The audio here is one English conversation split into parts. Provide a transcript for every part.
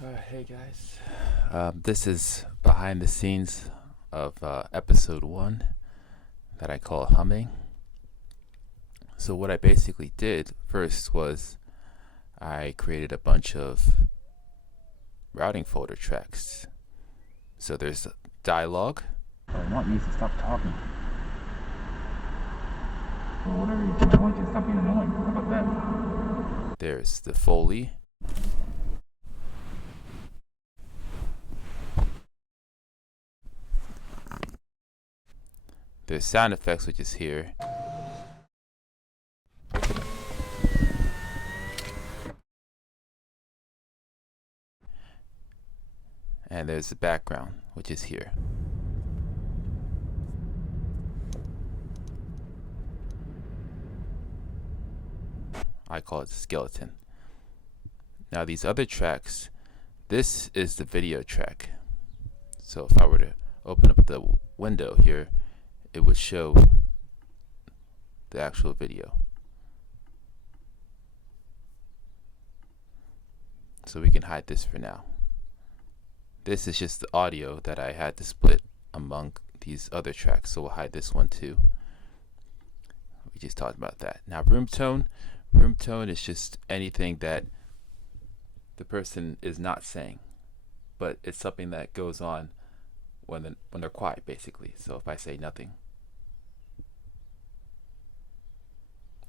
Hey guys, this is behind the scenes of episode 1 that I call Humming. So, what I basically did first was I created a bunch of routing folder tracks. So, there's dialogue. I want you to stop talking. Well, whatever you do, I want you to stop being annoying. How about that? There's the Foley. There's sound effects, which is here. And there's the background, which is here. I call it skeleton. Now these other tracks, this is the video track. So if I were to open up the window here, it would show the actual video. So we can hide this for now. This is just the audio that I had to split among these other tracks, so we'll hide this one too. We just talked about that. Now room tone is just anything that the person is not saying, but it's something that goes on when they're quiet, basically. So if I say nothing,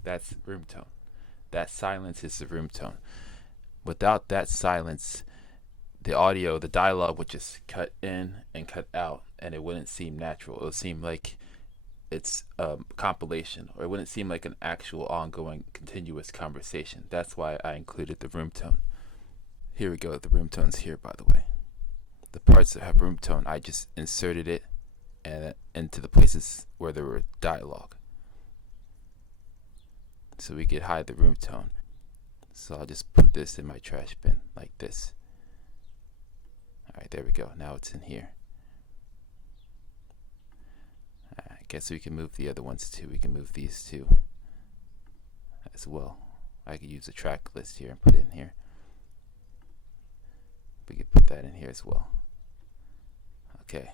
that's room tone. That silence is the room tone. Without that silence, the audio, the dialogue would just cut in and cut out, and it wouldn't seem natural. It would seem like it's a compilation, or it wouldn't seem like an actual ongoing continuous conversation. That's why I included the room tone. Here we go, the room tone's here, by the way. The parts that have room tone, I just inserted it into the places where there were dialogue, so we could hide the room tone. So I'll just put this in my trash bin like this. Alright, there we go. Now it's in here. I guess we can move the other ones too. We can move these two as well. I could use a track list here and put it in here. We could put that in here as well. Okay,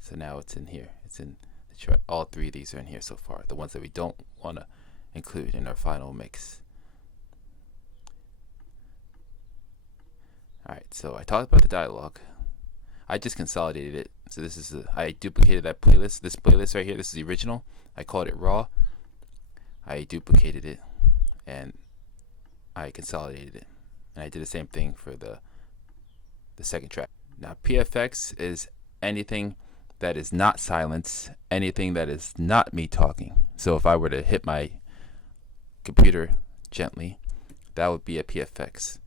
so now it's in here. It's in the track. All three of these are in here so far. The ones that we don't want to include in our final mix. Alright, so I talked about the dialogue. I just consolidated it. So this is I duplicated that playlist. This playlist right here, this is the original. I called it raw. I duplicated it and I consolidated it. And I did the same thing for the second track. Now PFX is anything that is not silence, anything that is not me talking. So if I were to hit my computer gently, that would be a PFX.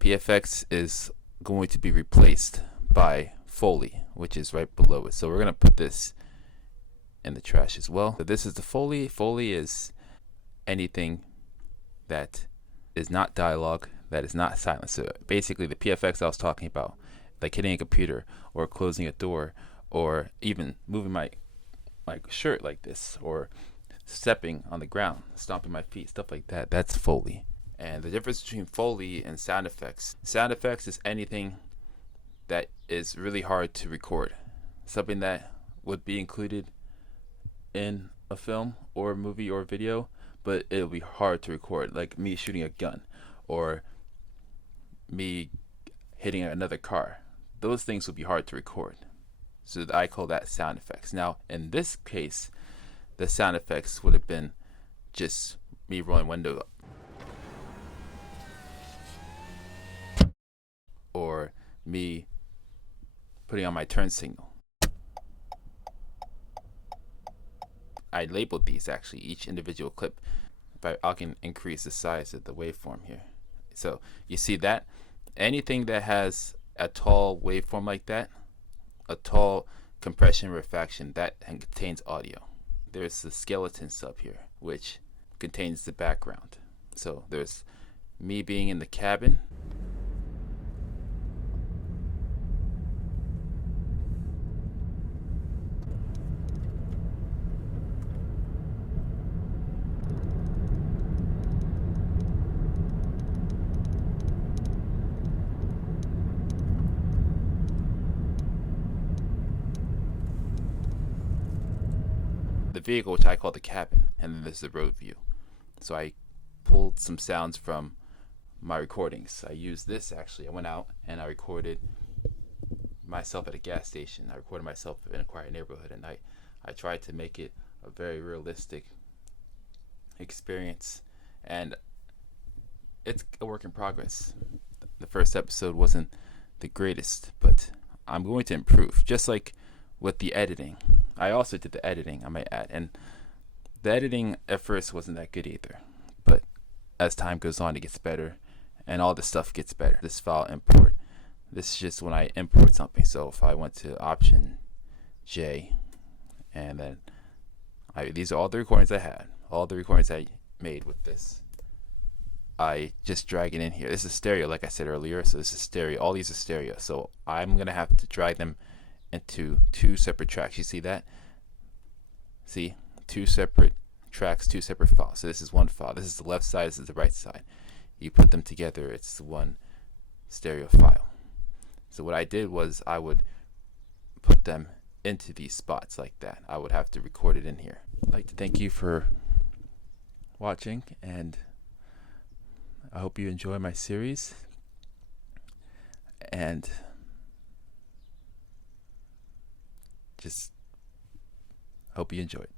PFX is going to be replaced by Foley, which is right below it. So we're going to put this in the trash as well. So this is the Foley. Foley is anything that is not dialogue, that is not silence. So basically the PFX I was talking about, like hitting a computer or closing a door or even moving my shirt like this or stepping on the ground, stomping my feet, stuff like that, that's Foley. And the difference between Foley and sound effects is anything that is really hard to record. Something that would be included in a film or movie or video, but it'll be hard to record, like me shooting a gun or me hitting another car. Those things would be hard to record. So I call that sound effects. Now, in this case, the sound effects would have been just me rolling window up, or me putting on my turn signal. I labeled these actually, each individual clip. I can increase the size of the waveform here. So you see that anything that has a tall waveform like that, a tall compression refraction, that contains audio. There's the skeleton sub here, which contains the background. So there's me being in the cabin. vehicle, which I call the cabin, and then there's the road view. So I pulled some sounds from my recordings. I used this actually. I went out and I recorded myself at a gas station. I recorded myself in a quiet neighborhood at night. I tried to make it a very realistic experience, and it's a work in progress. The first episode wasn't the greatest, but I'm going to improve. Just like with the editing, I also did the editing, I might add, and the editing at first wasn't that good either, but as time goes on, it gets better, and all the stuff gets better. This file import, this is just when I import something. So if I went to Option J, and then these are all the recordings I had, all the recordings I made with this. I just drag it in here. This is stereo, like I said earlier, so this is stereo. All these are stereo, so I'm going to have to drag them into two separate tracks. You see that? See? Two separate tracks, two separate files. So this is one file. This is the left side, this is the right side. You put them together, it's one stereo file. So what I did was I would put them into these spots like that. I would have to record it in here. I'd like to thank you for watching, and I hope you enjoy my series, and just hope you enjoy it.